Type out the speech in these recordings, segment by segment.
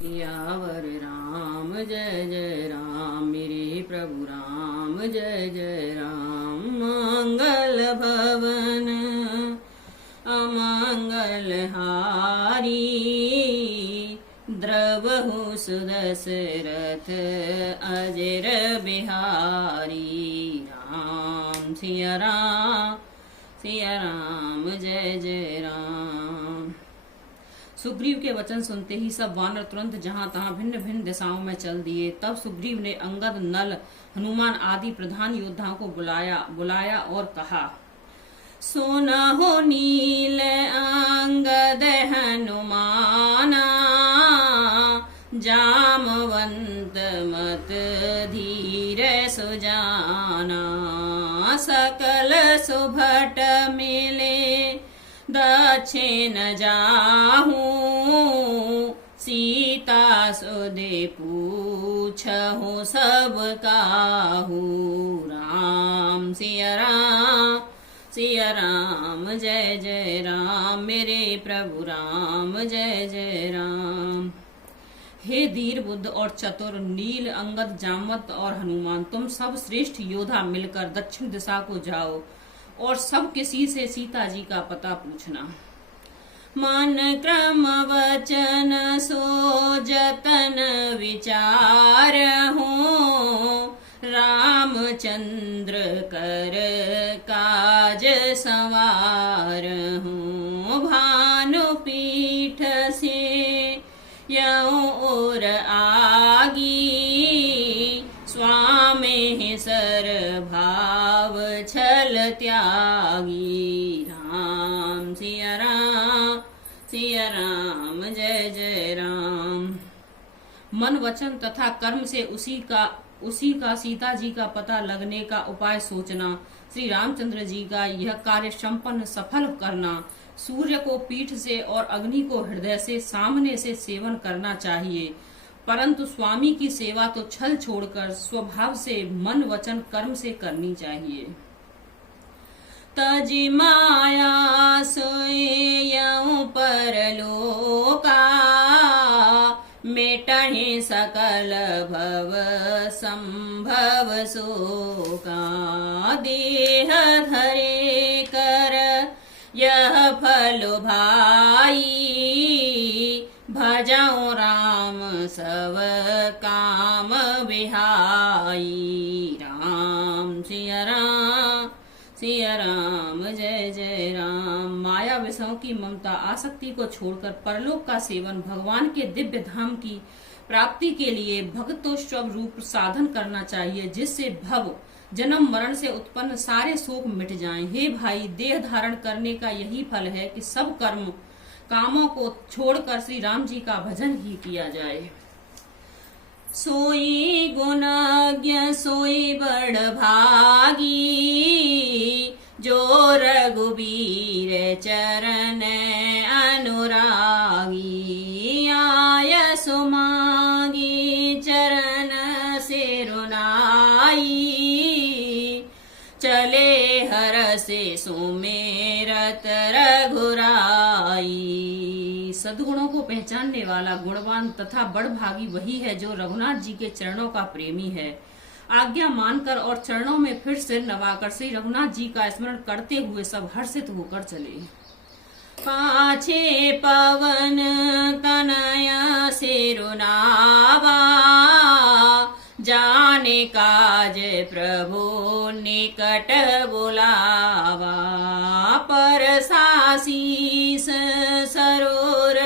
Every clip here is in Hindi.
सियावर राम जय जय राम, मेरे प्रभु राम जय जय राम। मंगल भवन अमंगल हारी, द्रवहु सुदशरथ अजर बिहारी। राम सिया राम जय जय राम। सुग्रीव के वचन सुनते ही सब वानर तुरंत जहां तहां भिन्न भिन्न दिशाओं में चल दिए। तब सुग्रीव ने अंगद, नल, हनुमान आदि प्रधान योद्धाओं को बुलाया और कहा, सोना हो नील अंगद हनुमाना, जामवंत मत धीर सुजाना। सकल सुभट मिले दक्षिण जाहूं, सीता सुदे पूछहु सब काहू। राम सिया राम जय जय राम, मेरे प्रभु राम जय जय राम। हे धीर बुद्ध और चतुर, नील, अंगद, जामवंत और हनुमान, तुम सब श्रेष्ठ योद्धा मिलकर दक्षिण दिशा को जाओ और सब किसी से सीता जी का पता पूछना। मन क्रम वचन सो जतन विचार हो, रामचंद्र कर काज सवार हो। भानु पीठ से यौ और आगी, स्वामी सर भाव छल त्यागी। राम सिया राम जय जय राम। मन, वचन तथा कर्म से उसी का सीता जी का पता लगने का उपाय सोचना, श्री रामचंद्र जी का यह कार्य संपन्न सफल करना। सूर्य को पीठ से और अग्नि को हृदय से सामने से सेवन करना चाहिए, परंतु स्वामी की सेवा तो छल छोड़कर स्वभाव से मन, वचन, कर्म से करनी चाहिए। तज माया सोयं परलोका, मेटहि सकल भव संभव शोका। देह धरे कर यह फल भाई, भजौ राम सब काम बिहाई। राम सिया राम जय जय राम। माया विषयों की ममता, आसक्ति को छोड़कर परलोक का सेवन, भगवान के दिव्य धाम की प्राप्ति के लिए भक्तोत्सव रूप साधन करना चाहिए, जिससे भव, जन्म, मरण से उत्पन्न सारे शोक मिट जाएं। हे भाई, देह धारण करने का यही फल है कि सब कामों को छोड़कर श्री राम जी का भजन ही किया जाए। सोई गुणज्ञ सोई बड़ भागी, जो रघुबीर चरण अनुरागी। आय सुमागी चरण से रुनाई, चले हर से सुमेरत रघुराई। सद्गुणों को पहचानने वाला, गुणवान तथा बड़भागी वही है जो रघुनाथ जी के चरणों का प्रेमी है। आज्ञा मानकर और चरणों में फिर सिर नवाकर श्री रघुनाथ जी का स्मरण करते हुए सब हर्षित होकर चले। पाछे पवन तनया से रुनावा, जाने काज प्रभु निकट बुलावा। पर सासीस सरोर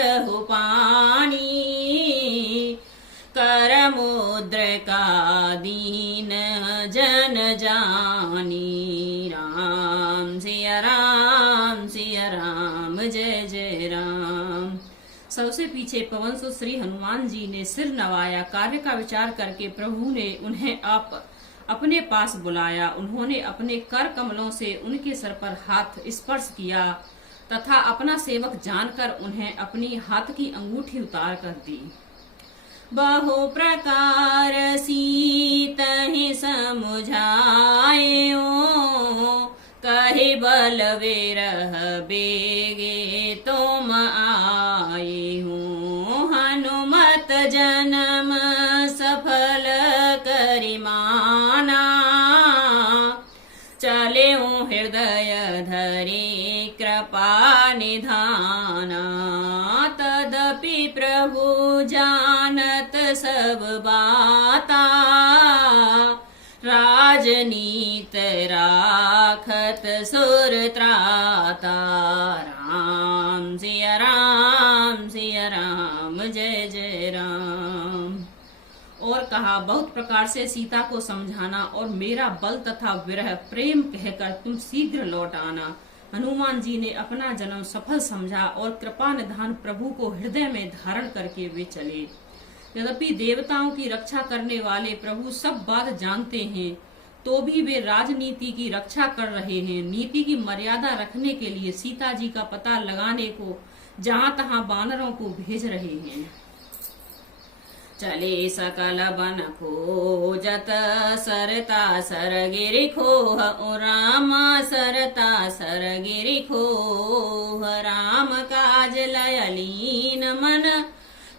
पानी, कर मुद्र का दीन जन जानी। राम सिया राम जय जय राम। सबसे पीछे पवन सुत श्री हनुमान जी ने सिर नवाया। कार्य का विचार करके प्रभु ने उन्हें अपने पास बुलाया। उन्होंने अपने कर कमलों से उनके सर पर हाथ स्पर्श किया तथा अपना सेवक जानकर उन्हें अपनी हाथ की अंगूठी उतार कर दी। बहु प्रकार सीतहि समुझायो, कहे बलवीरह बेगे तुम आए हूँ। हनुमत जन्म सफल करिमाना, चले हृदय धरे कृपा निधाना। तदपि प्रभु जानत सब बाता, राजनीत राखत सुर त्राता। राम सिया राम सिया राम जय जय राम। और कहा, बहुत प्रकार से सीता को समझाना और मेरा बल तथा विरह प्रेम कहकर तुम शीघ्र लौट आना। हनुमान जी ने अपना जन्म सफल समझा और कृपा निधान प्रभु को हृदय में धारण करके वे चले। यद्यपि देवताओं की रक्षा करने वाले प्रभु सब बात जानते हैं, तो भी वे राजनीति की रक्षा कर रहे हैं। नीति की मर्यादा रखने के लिए सीता जी का पता लगाने को जहां तहां वानरों को भेज रहे हैं। चले सकल बन खोजत, सरता सरगिरि खोह। ओ रामा सरता सरगिरि खोह। राम काज लय लीन मन,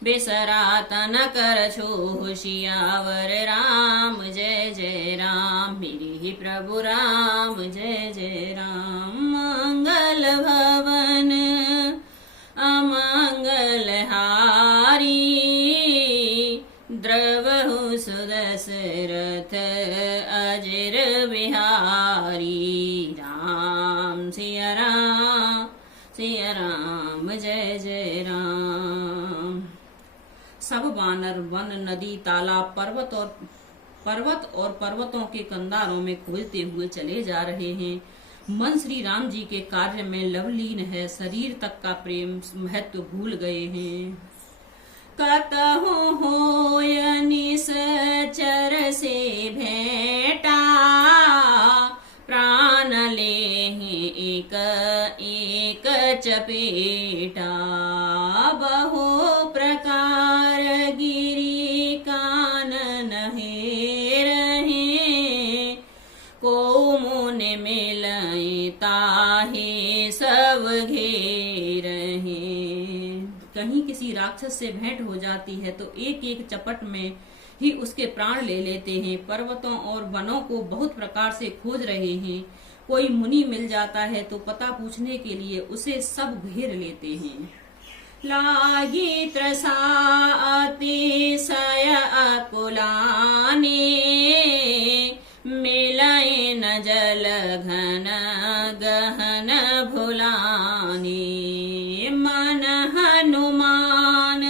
बिसरा तन कर छोह। सियावर राम जय जय राम, मेरे प्रभु राम जय जय राम। मंगल भवन अमंगल हारी, द्रवहु सुदशरथ अजिर बिहारी। राम सिया राम जय जय राम। सब वानर वन, नदी, तालाब, पर्वत और पर्वतों के कंधारों में खोजते हुए चले जा रहे हैं। मन श्री राम जी के कार्य में लवलीन है, शरीर तक का प्रेम महत्व भूल गए हैं। कतहु होय निश्चर से भेंटा, प्राण लेहि एक एक चपेटा। बहु प्रकार गिरि कानन हेरहि, को मुनि मिलई ताहि सब घेरहि। कहीं किसी राक्षस से भेंट हो जाती है तो एक एक चपट में ही उसके प्राण ले लेते हैं। पर्वतों और वनों को बहुत प्रकार से खोज रहे हैं। कोई मुनि मिल जाता है तो पता पूछने के लिए उसे सब घेर लेते हैं। लागी त्रसा अतिशय अकुलाने, मिलय न जल घन गहन भुलाने। मन हनुमान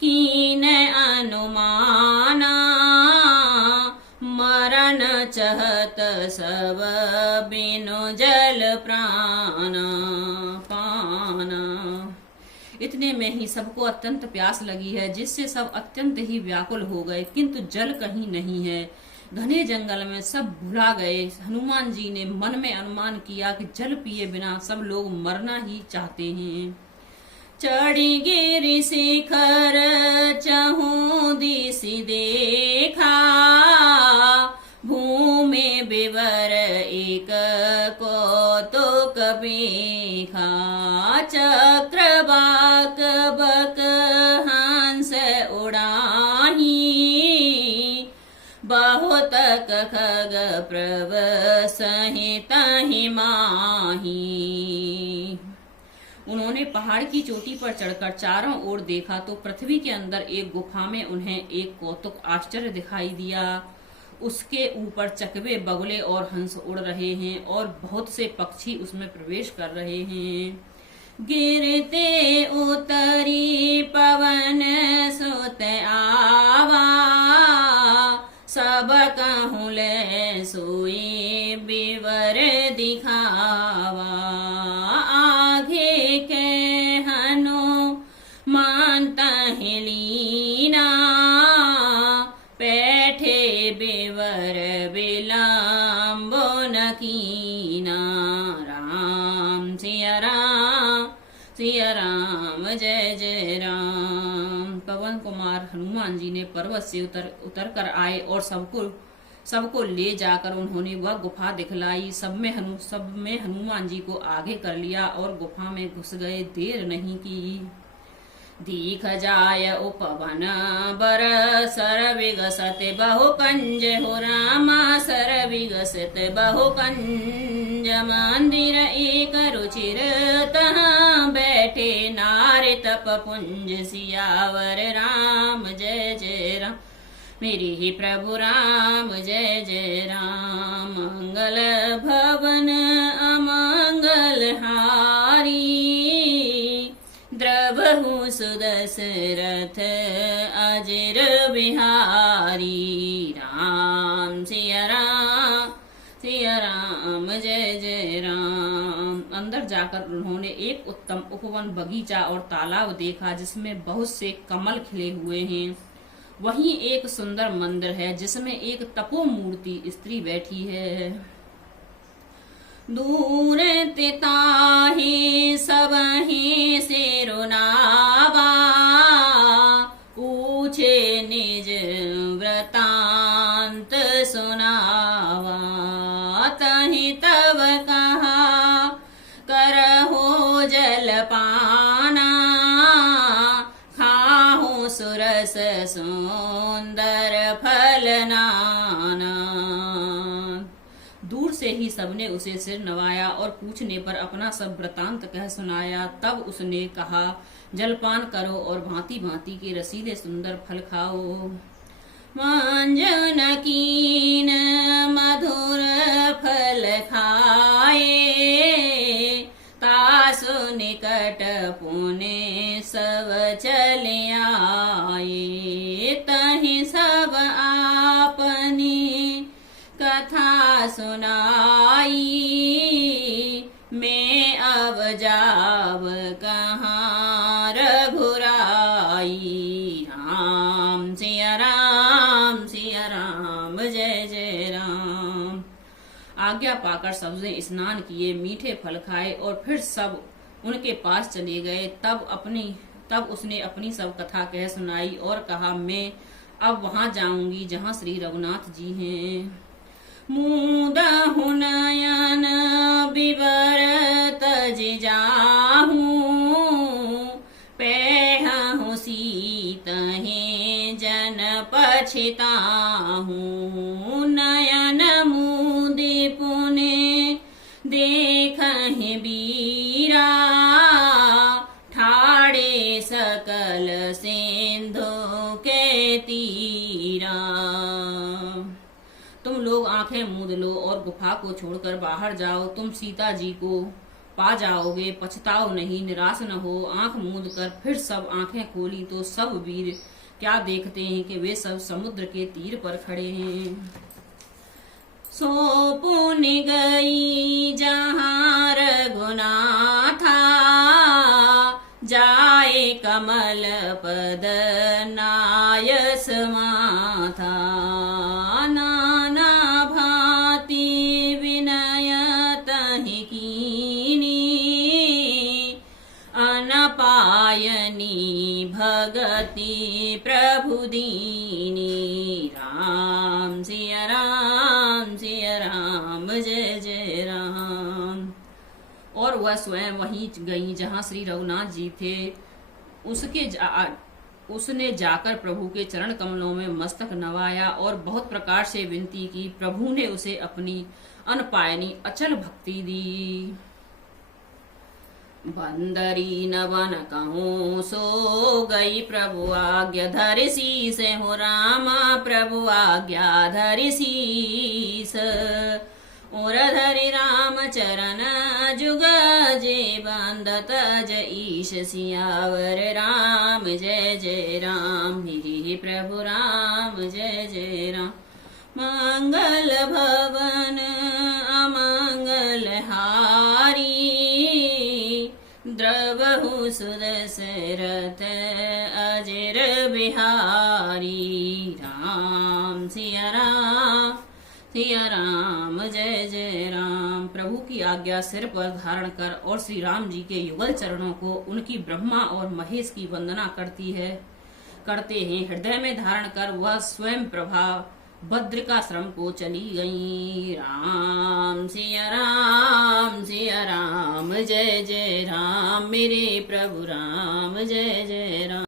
कीन अनुमाना, मरण चहत सब बिनु जल प्राणा पाना। इतने में ही सबको अत्यंत प्यास लगी है, जिससे सब अत्यंत ही व्याकुल हो गए, किंतु जल कहीं नहीं है। घने जंगल में सब भुला गए। हनुमान जी ने मन में अनुमान किया कि जल पिए बिना सब लोग मरना ही चाहते हैं। चढ़ी गिरि शिखर चहु दिशि देखा, भूमि विवर एक कौतुक बेखा। चक्रवाक बक हंस उड़ाही, बहुत खग प्रभ सहित माही। उन्होंने पहाड़ की चोटी पर चढ़कर चारों ओर देखा तो पृथ्वी के अंदर एक गुफा में उन्हें एक कौतुक आश्चर्य दिखाई दिया। उसके ऊपर चकवे, बगुले और हंस उड़ रहे हैं और बहुत से पक्षी उसमें प्रवेश कर रहे हैं। गिरते उतरी पवन सुत आवा, सब कहूँ ले सोई विवर दिखावा। आगे के हनुमान तहलीना, बैठे विवर विलम्बो न कीना। राम सिया राम जय जय राम। पवन कुमार हनुमान जी ने पर्वत से उतर कर आए और सबको ले जाकर उन्होंने वह गुफा दिखलाई। सब में हनुमान जी को आगे कर लिया और गुफा में घुस गए। देर नहीं की। दीख जाय उपवन बरसर विगसत बहु कंज हो रामा सर विगसत बहु कंज मंदिर एक रुचिर तहाँ बैठे नारे तप पुंज सियावर राम जय जय राम मेरी ही प्रभु राम जय जय राम मंगल भवन अमंगल हारी द्रवहु सुदशरथ अजर बिहारी राम सिया राम जय जय राम। अंदर जाकर उन्होंने एक उत्तम उपवन बगीचा और तालाब देखा जिसमें बहुत से कमल खिले हुए हैं। वहीं एक सुंदर मंदिर है जिसमें एक तपो मूर्ति स्त्री बैठी है। दूर तिताहि सबहि से रुनावा पूछे निज वृतांत सुनावा तहि तब कहा करहो जलपाना खाहु सुरस सुंदर फल नाना। दूर से ही सबने उसे सिर नवाया और पूछने पर अपना सब वृतांत कह सुनाया। तब उसने कहा जलपान करो और भांति भांति के रसीले सुंदर फल खाओ। मंजन कीन मधुर फल खाए तासु निकट पुणे सब चले आए। तहि सब आपनी कथा सुनाई मैं अब जाव कहाँ रघुराई। राम सिया राम जय जय राम। आज्ञा पाकर सबने स्नान किए, मीठे फल खाए और फिर सब उनके पास चले गए। तब उसने अपनी सब कथा कह सुनाई और कहा मैं अब वहां जाऊंगी जहां श्री रघुनाथ जी हैं। मुदहु नयन विवर तज जाहूं पैहु सीतहि जन पछिताहूं। नयन मुदि पुने देखहि बीरा ठाड़े सकल सिंधु के तीरा। तुम लोग आंखें मूंद लो और गुफा को छोड़कर बाहर जाओ, तुम सीता जी को पा जाओगे, पछताओ नहीं, निराश न हो। आंख मूंद कर फिर सब आंखें खोली तो सब वीर क्या देखते हैं कि वे सब समुद्र के तीर पर खड़े हैं। सो पुण्य गई जहाँ रघुनाथा जाए कमल पद नायस माथा। नाना भांति विनय तहि कीनी अनपायनी भगति प्रभु दीनी। राम सिया राम जय जय राम। और वह स्वयं वहीं गई जहां श्री रघुनाथ जी थे। उसने जाकर प्रभु के चरण कमलों में मस्तक नवाया और बहुत प्रकार से विनती की। प्रभु ने उसे अपनी अनपायनी अचल भक्ति दी। बंदरी नवन कहूँ सो गई प्रभु आज्ञा धरि शीस हो रामा प्रभु आज्ञा धरि शीस। और धरि राम चरण जुग जे बंदत ज ईश सियावर राम जय जय राम मेरी प्रभु राम जय जय राम। मंगल भवन अमंगल हारी द्रवहु सुदशरथ अजर बिहारी। राम सिया राम जय जय राम। प्रभु की आज्ञा सिर पर धारण कर और श्री राम जी के युगल चरणों को उनकी ब्रह्मा और महेश की वंदना करते हैं। हृदय में धारण कर वह स्वयं प्रभा बद्रिकाश्रम को चली गई। राम सिया राम, जय जय राम मेरे प्रभु राम, जय जय राम।